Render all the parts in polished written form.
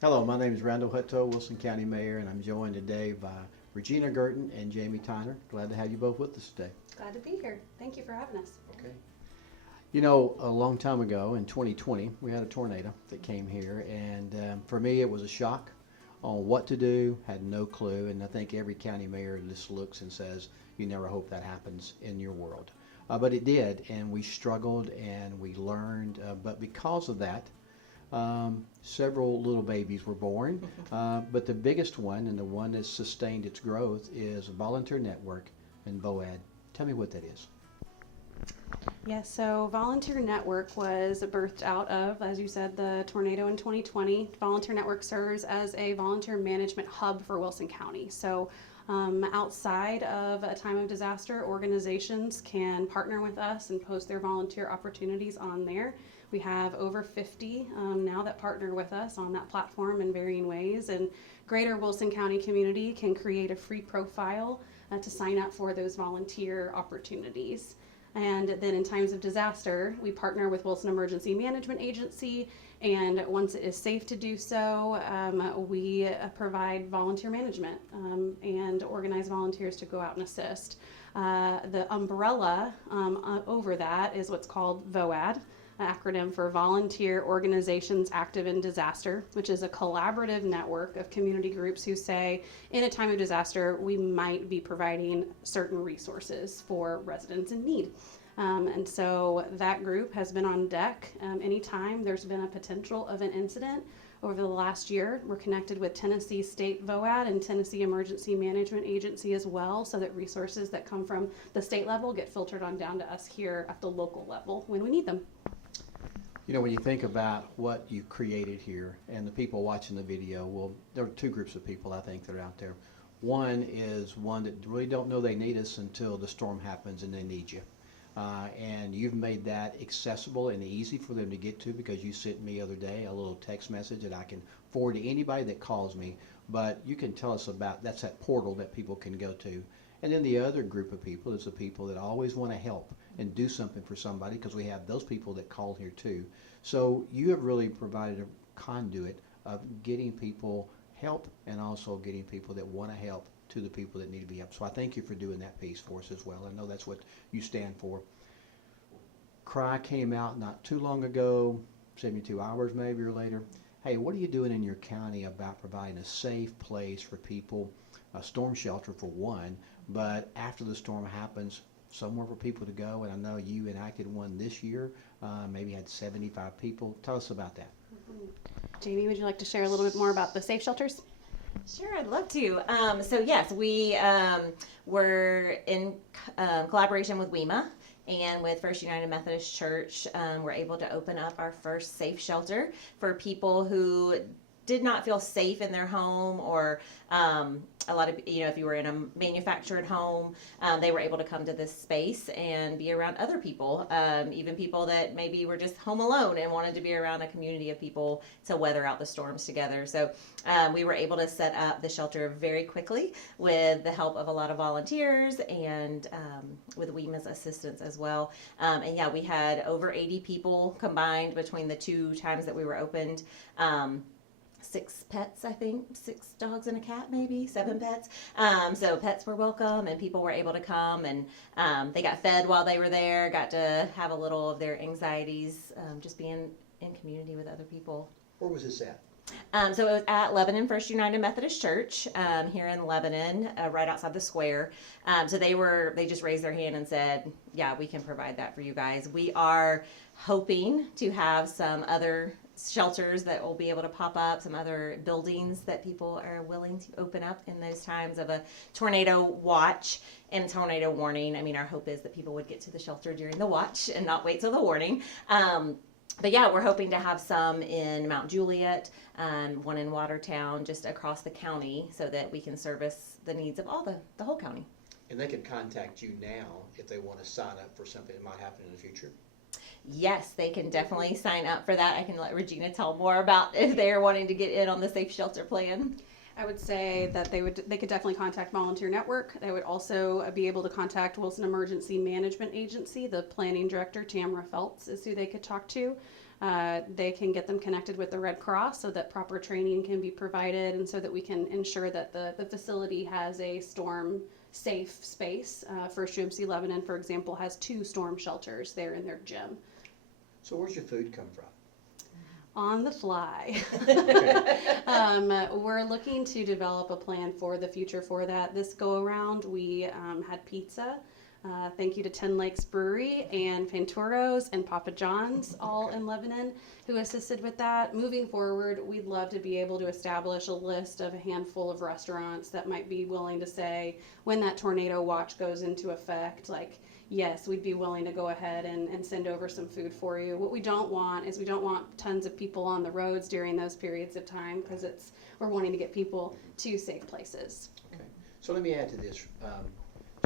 Hello, my name is Randall Hutto, Wilson County Mayor, and I'm joined today by Regina Girten and Jamie Tyner. Glad to have you both with us today. Glad to be here. Thank you for having us. Okay. You know, a long time ago in 2020, we had a tornado that came here, and for me it was a shock on what to do, had no clue, and I think every county mayor just looks and says, you never hope that happens in your world. But it did, and we struggled and we learned, but because of that, several little babies were born, but the biggest one and the one that sustained its growth is a volunteer network and VOAD. Tell me what that is. Yes, so Volunteer Network was birthed out of, as you said, the tornado in 2020. Volunteer Network serves as a volunteer management hub for Wilson County. So outside of a time of disaster, organizations can partner with us and post their volunteer opportunities on there. We have over 50 now that partner with us on that platform in varying ways, and greater Wilson County community can create a free profile to sign up for those volunteer opportunities. And then in times of disaster, we partner with Wilson Emergency Management Agency, and once it is safe to do so, we provide volunteer management and organize volunteers to go out and assist. The umbrella over that is what's called VOAD, an acronym for Volunteer Organizations Active in Disaster, which is a collaborative network of community groups who say, in a time of disaster, we might be providing certain resources for residents in need. And so that group has been on deck anytime there's been a potential of an incident. Over the last year, we're connected with Tennessee State VOAD and Tennessee Emergency Management Agency as well, so that resources that come from the state level get filtered on down to us here at the local level when we need them. You know, when you think about what you created here and the people watching the video, well, there are two groups of people I think that are out there. One is one that really don't know they need us until the storm happens and they need you. And you've made that accessible and easy for them to get to because you sent me the other day a little text message that I can forward to anybody that calls me. But you can tell us about, that's that portal that people can go to. And then the other group of people is the people that always want to help and do something for somebody, because we have those people that call here too. So you have really provided a conduit of getting people help and also getting people that want to help to the people that need to be helped. So I thank you for doing that piece for us as well. I know that's what you stand for. Cry came out not too long ago, 72 hours maybe or later. Hey, what are you doing in your county about providing a safe place for people, a storm shelter for one, but after the storm happens, somewhere for people to go? And I know you enacted one this year, maybe had 75 people. Tell us about that. Jamie, would you like to share a little bit more about the safe shelters? Sure, I'd love to. So yes, we were in collaboration with WEMA and with First United Methodist Church. We're able to open up our first safe shelter for people who did not feel safe in their home, or a lot of, if you were in a manufactured home, they were able to come to this space and be around other people, even people that maybe were just home alone and wanted to be around a community of people to weather out the storms together. So we were able to set up the shelter very quickly with the help of a lot of volunteers and with WEMA's assistance as well. And yeah, we had over 80 people combined between the two times that we were opened. 6 pets, I think, 6 dogs and a cat, maybe 7 pets. So pets were welcome and people were able to come, and they got fed while they were there, got to have a little of their anxieties, just being in community with other people. Where was this at? So it was at Lebanon First United Methodist Church here in Lebanon, right outside the square. So they just raised their hand and said, yeah, we can provide that for you guys. We are hoping to have some other shelters that will be able to pop up, some other buildings that people are willing to open up in those times of a tornado watch and tornado warning. I mean, our hope is that people would get to the shelter during the watch and not wait till the warning. But yeah, we're hoping to have some in Mount Juliet, one in Watertown, just across the county, so that we can service the needs of all the whole county. And they can contact you now if they want to sign up for something that might happen in the future. Yes, they can definitely sign up for that. I can let Regina tell more about if they're wanting to get in on the safe shelter plan. I would say that they could definitely contact Volunteer Network. They would also be able to contact Wilson Emergency Management Agency. The planning director, Tamara Feltz, is who they could talk to. They can get them connected with the Red Cross so that proper training can be provided and so that we can ensure that the facility has a storm safe space. First UMC Lebanon, for example, has 2 storm shelters there in their gym. So where's your food come from? On the fly. We're looking to develop a plan for the future for that. This go around, we had pizza. Thank you to Ten Lakes Brewery and Panturos and Papa John's, all in Lebanon, who assisted with that. Moving forward, we'd love to be able to establish a list of a handful of restaurants that might be willing to say, when that tornado watch goes into effect, like, yes, we'd be willing to go ahead and send over some food for you. What we don't want is we don't want tons of people on the roads during those periods of time because we're wanting to get people to safe places. Okay. So let me add to this.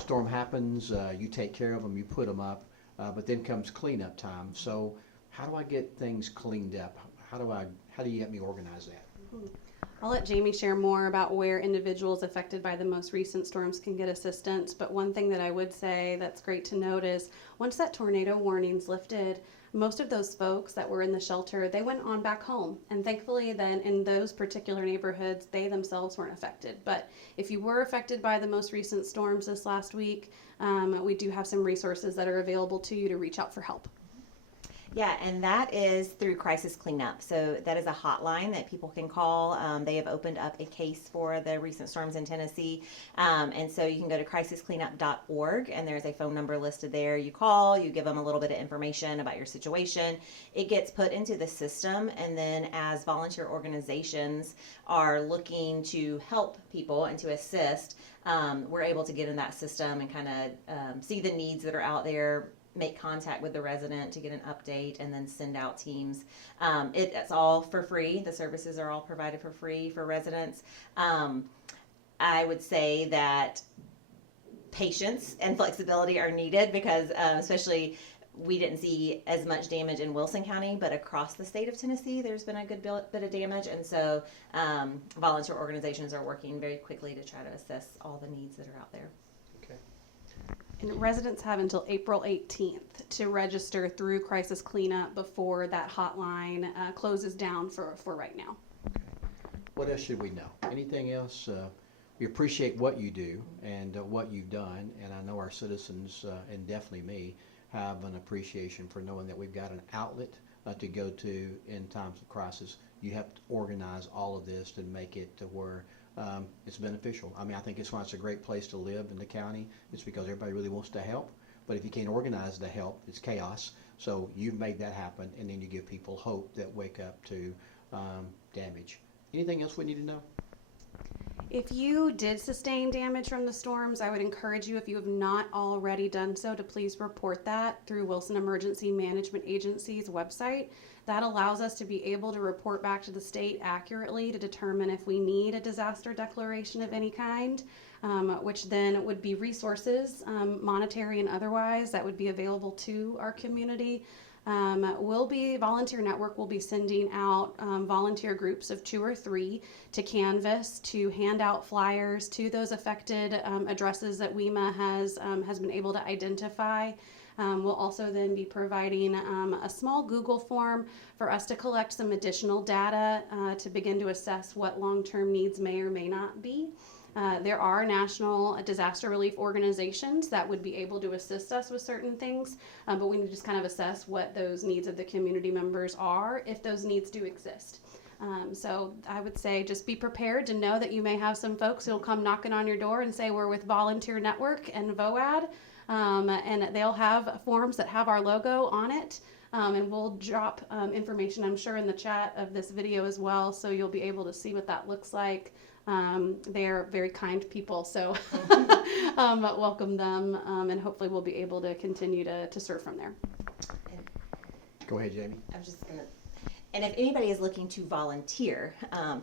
Storm happens, you take care of them, you put them up, but then comes cleanup time. So how do I get things cleaned up? How do you help me organize that? I'll let Jamie share more about where individuals affected by the most recent storms can get assistance, but one thing that I would say that's great to note is once that tornado warning's lifted, most of those folks that were in the shelter, they went on back home. And thankfully then in those particular neighborhoods, they themselves weren't affected. But if you were affected by the most recent storms this last week, we do have some resources that are available to you to reach out for help. Yeah, and that is through Crisis Cleanup. So that is a hotline that people can call. They have opened up a case for the recent storms in Tennessee. And so you can go to crisiscleanup.org, and there's a phone number listed there. You call, you give them a little bit of information about your situation. It gets put into the system, and then as volunteer organizations are looking to help people and to assist, we're able to get in that system and kind of see the needs that are out there, make contact with the resident to get an update, and then send out teams. It's all for free. The services are all provided for free for residents. I would say that patience and flexibility are needed because especially we didn't see as much damage in Wilson County, but across the state of Tennessee, there's been a good bit of damage. And so volunteer organizations are working very quickly to try to assess all the needs that are out there. And residents have until April 18th to register through Crisis Cleanup before that hotline closes down for right now. Okay. What else should we know? Anything else? We appreciate what you do and what you've done, and I know our citizens, and definitely me, have an appreciation for knowing that we've got an outlet to go to in times of crisis. You have to organize all of this to make it to where it's beneficial. I mean, I think it's why it's a great place to live in the county. It's because everybody really wants to help. But if you can't organize the help, it's chaos. So you've made that happen, and then you give people hope that wake up to damage. Anything else we need to know? If you did sustain damage from the storms, I would encourage you, if you have not already done so, to please report that through Wilson Emergency Management Agency's website. That allows us to be able to report back to the state accurately to determine if we need a disaster declaration of any kind, which then would be resources, monetary and otherwise, that would be available to our community. Volunteer Network will be sending out volunteer groups of 2 or 3 to canvass, to hand out flyers to those affected addresses that WEMA has been able to identify. We'll also then be providing a small Google form for us to collect some additional data to begin to assess what long-term needs may or may not be. There are national disaster relief organizations that would be able to assist us with certain things, but we need to just kind of assess what those needs of the community members are, if those needs do exist. So I would say just be prepared to know that you may have some folks who will come knocking on your door and say, we're with Volunteer Network and VOAD, and they'll have forms that have our logo on it. And we'll drop information, I'm sure, in the chat of this video as well, so you'll be able to see what that looks like. They're very kind people, so welcome them, and hopefully we'll be able to continue to serve from there. Go ahead, Jamie. I was just gonna, and if anybody is looking to volunteer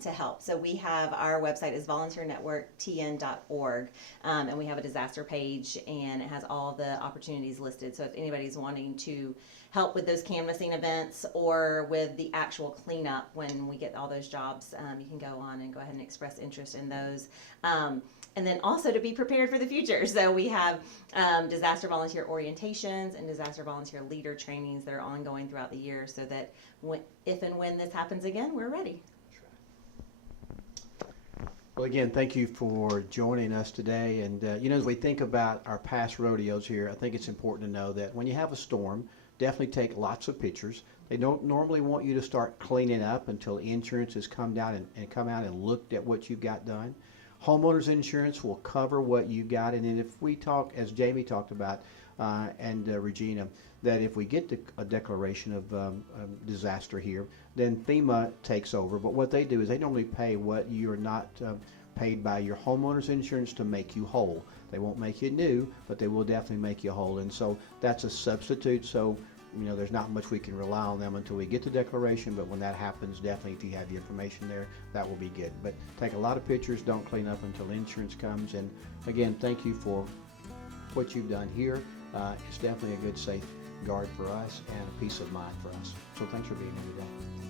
to help, so we have, our website is volunteernetworktn.org, and we have a disaster page, and it has all the opportunities listed. So if anybody's wanting to help with those canvassing events or with the actual cleanup when we get all those jobs. You can go on and go ahead and express interest in those. And then also to be prepared for the future. So we have disaster volunteer orientations and disaster volunteer leader trainings that are ongoing throughout the year so that if and when this happens again, we're ready. Well, again, thank you for joining us today. And, as we think about our past rodeos here, I think it's important to know that when you have a storm, definitely take lots of pictures. They don't normally want you to start cleaning up until insurance has come down and come out and looked at what you've got done. Homeowners insurance will cover what you've got. And then if we talk, as Jamie talked about, and Regina, that if we get a declaration of disaster here, then FEMA takes over. But what they do is they normally pay what you're not paid by your homeowner's insurance to make you whole. They won't make you new, but they will definitely make you whole. And so that's a substitute. So there's not much we can rely on them until we get the declaration, but when that happens, definitely if you have the information there, that will be good. But take a lot of pictures, don't clean up until insurance comes. And again, thank you for what you've done here. It's definitely a good safeguard for us and a peace of mind for us. So thanks for being here today.